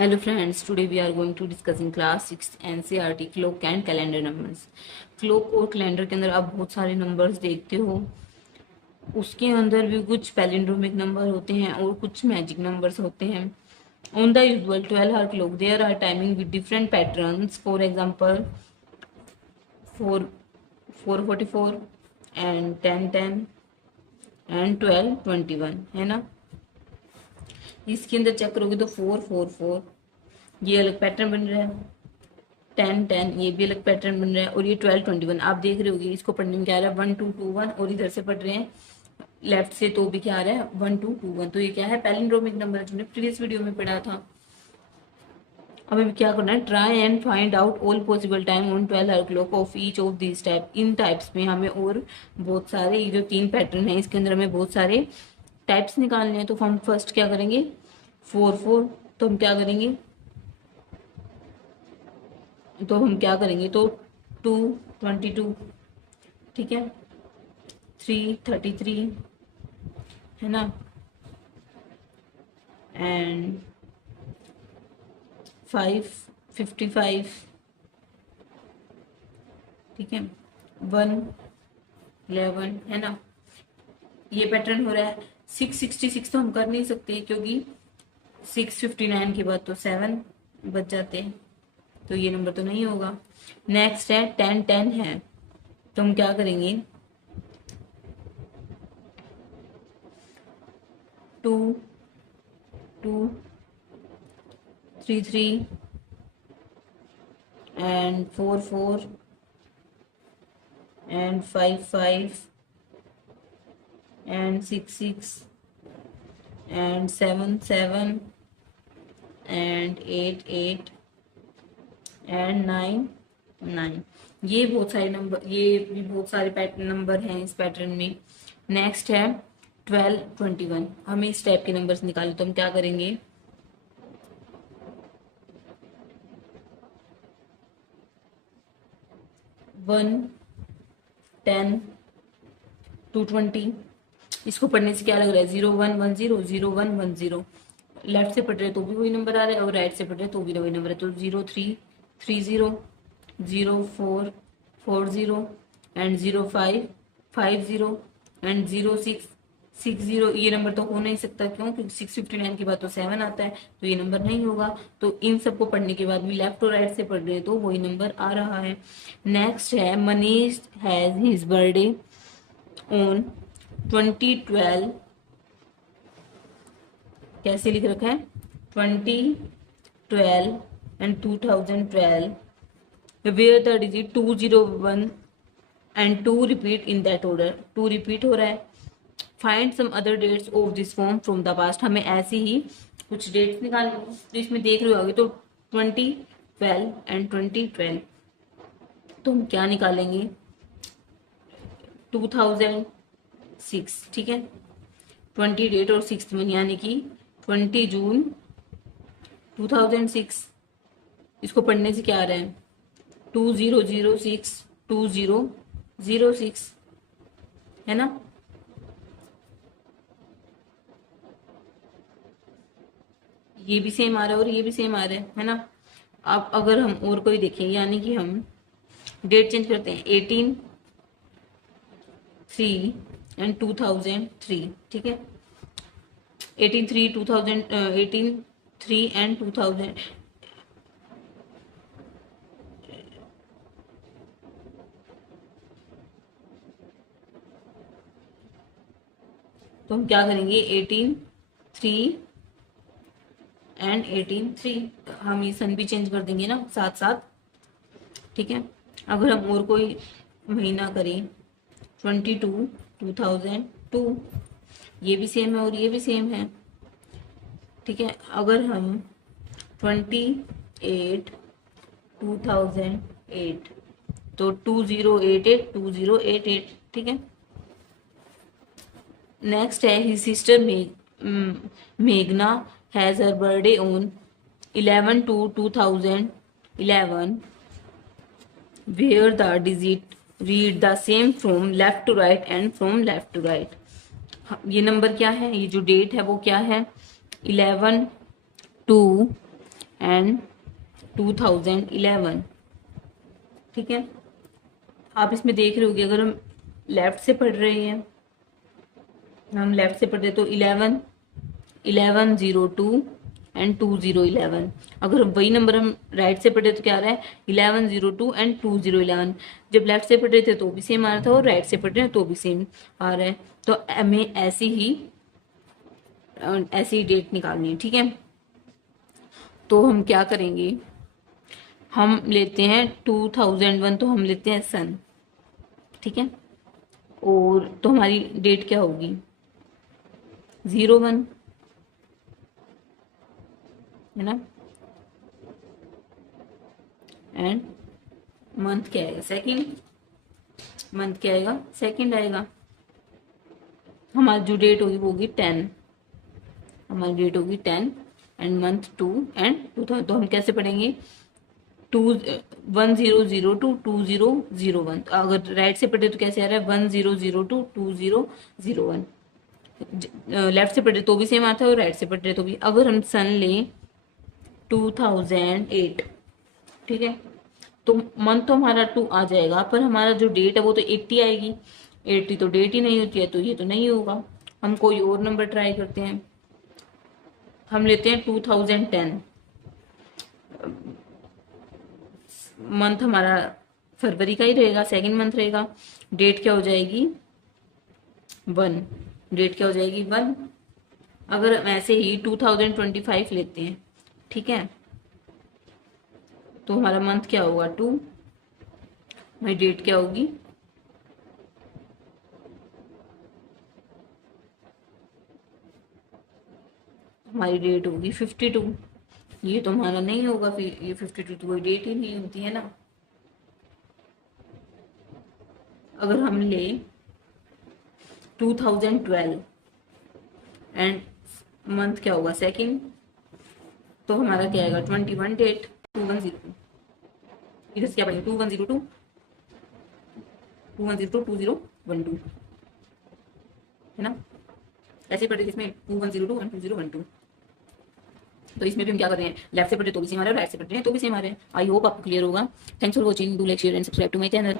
Hello friends, today we are going to discuss in class 6 NCERT clock and calendar numbers. Clock और calendar के अंदर आप बहुत सारे नंबर्स देखते हो। उसके अंदर भी कुछ पैलिंड्रोमिक नंबर होते हैं और कुछ मैजिक नंबर्स होते हैं। On the usual 12 hour clock there are timing with different patterns. For example 4 4:44 and 10:10 and 12:21 है ना। इसके अंदर चेक करोगे तो 4:44 ये अलग पैटर्न बन रहा है, 10:10 ये भी अलग पैटर्न बन रहा है और ये 12:21 आप देख रहे होगे। इसको पढ़ने में क्या आ रहा है 1221 और इधर से पढ़ रहे हैं लेफ्ट से तो भी क्या आ रहा है 1221। तो ये क्या है पैलिंड्रोमिक नंबर जो प्रीवियस वीडियो में पढ़ा था। अब हमें क्या करना है try and find out all possible time on 12 hour clock of each of this type. In types में हमें और बहुत सारे ये जो 3 पैटर्न है इसके अंदर हमें बहुत सारे टाइप्स निकालने हैं। तो हम फर्स्ट क्या करेंगे 4 तो हम क्या करेंगे तो 2:22 ठीक है, 3:33 है ना, एंड 5:55 ठीक है, 1:11 है ना। ये पैटर्न हो रहा है। 6:66 तो हम कर नहीं सकते क्योंकि 6:59 के बाद तो 7 बच जाते हैं, तो ये नंबर तो नहीं होगा। नेक्स्ट है 10:10 है, तो हम क्या करेंगे 2:33 and 4:4 and 5:5 and 6:6 and 7:7 and 8:8 and 9:9। ये बहुत सारे नंबर, ये भी बहुत सारे पैटर्न नंबर हैं इस पैटर्न में। नेक्स्ट है 12:21। हमें इस टाइप के नंबर्स निकाले तो हम क्या करेंगे 1, 10, 220। इसको पढ़ने से क्या लग रहा है 0110 0110। लेफ्ट से पढ़ रहे तो भी वही नंबर आ रहा है और राइट से पढ़ रहे तो भी वही नंबर है। तो 0330 0440 एंड 0550 एंड 0660। ये नंबर तो हो नहीं सकता, क्यों? क्योंकि 6:59 के बाद तो 7 आता है, तो ये नंबर नहीं होगा। तो इन सबको पढ़ने के बाद भी लेफ्ट और राइट से पढ़ रहे तो वही नंबर आ रहा है। नेक्स्ट है Manish has his birthday on 2012। कैसे लिख रखा है 2012 and 2012 where the digit 201 and 2 repeat in that order। 2 repeat हो रहा है। Find some other dates of this form from the past. हमें ऐसे ही कुछ डेट्स निकालनी है। तो इसमें देख रहे हो तो 2012 एंड 2012 तो हम क्या निकालेंगे 2006 ठीक है, 20 डेट और 6 मंथ यानी कि 20 जून 2006। इसको पढ़ने से क्या आ रहा है 2006 2006 है ना। ये भी सेम आ रहा है और ये भी सेम आ रहा है ना। अब अगर हम और कोई देखें यानी कि हम डेट चेंज करते हैं 18/3 एंड 2003 ठीक है, 18/3 एंड 2000। तो हम क्या करेंगे 18/3 एंड 18/3। हम ये सन भी चेंज कर देंगे ना साथ साथ, ठीक है। अगर हम और कोई महीना करें 22/2002 ये भी सेम है और ये भी सेम है, ठीक है। अगर हम 28/2008 तो 2088 ठीक है। नेक्स्ट है हिज सिस्टर मेघना has her birthday on 11/2/2011 where the digit read the same from left to right and from left to right। ये नंबर क्या है, ये जो डेट है वो क्या है 11/2/2011 एंड 2011। ठीक है, आप इसमें देख रहे होगे अगर हम लेफ्ट से पढ़ रहे हैं, हम लेफ्ट से पढ़ते तो 11 1102 एंड 2011। अगर वही नंबर हम राइट से पढ़े तो क्या आ रहा है 1102 एंड 2011। जब लेफ्ट से पढ़ रहे थे तो भी सेम आ रहा था और राइट से पढ़ रहे हैं तो भी सेम आ रहा है। तो हमें ऐसी डेट निकालनी है। ठीक है, तो हम क्या करेंगे, हम लेते हैं 2001, तो हम लेते हैं सन। ठीक है, और तो हमारी डेट क्या होगी 01, है ना। एंड मंथ क्या आएगा सेकंड, मंथ क्या आएगा सेकंड आएगा। हमारी जो डेट होगी वो होगी 10, हमारी डेट होगी 10 एंड मंथ 2 एंड 2000। तो हम कैसे पढ़ेंगे 1002 अगर राइट से पढ़े तो कैसे आ रहा है 1002 लेफ्ट से पढ़े तो भी सेम आता है और राइट से पढ़े तो भी। अगर हम सन लें 2008, ठीक है, तो मंथ तो हमारा 2 आ जाएगा, पर हमारा जो डेट है वो तो 80 आएगी। 80 तो डेट ही नहीं होती है, तो ये तो नहीं होगा। हम कोई और नंबर ट्राई करते हैं, हम लेते हैं 2010। मंथ हमारा फरवरी का ही रहेगा, सेकंड मंथ रहेगा। डेट क्या हो जाएगी 1, डेट क्या हो जाएगी 1। अगर हम ऐसे ही 2025 लेते हैं, ठीक है, तो हमारा मंथ क्या होगा 2, हमारी डेट क्या होगी हमारी डेट होगी 52। ये तो हमारा नहीं होगा, फिर ये 52 तो कोई डेट ही नहीं होती है ना। अगर हम ले 2012 एंड मंथ क्या होगा सेकंड, तो हमारा क्या आएगा 21 डेट 2102। इधर से क्या पढ़ेंगे 2102 2012, है ना। ऐसे पढ़े इसमें 2102 एंड 2012। तो इसमें भी हम क्या कर रहे हैं, लेफ्ट से पढ़े तो भी सेम आ रहा है, राइट से पढ़ रहे हैं तो भी सेम आ रहे हैं। आई होप आपको क्लियर होगा। Thanks for watching, do like share and subscribe to my channel.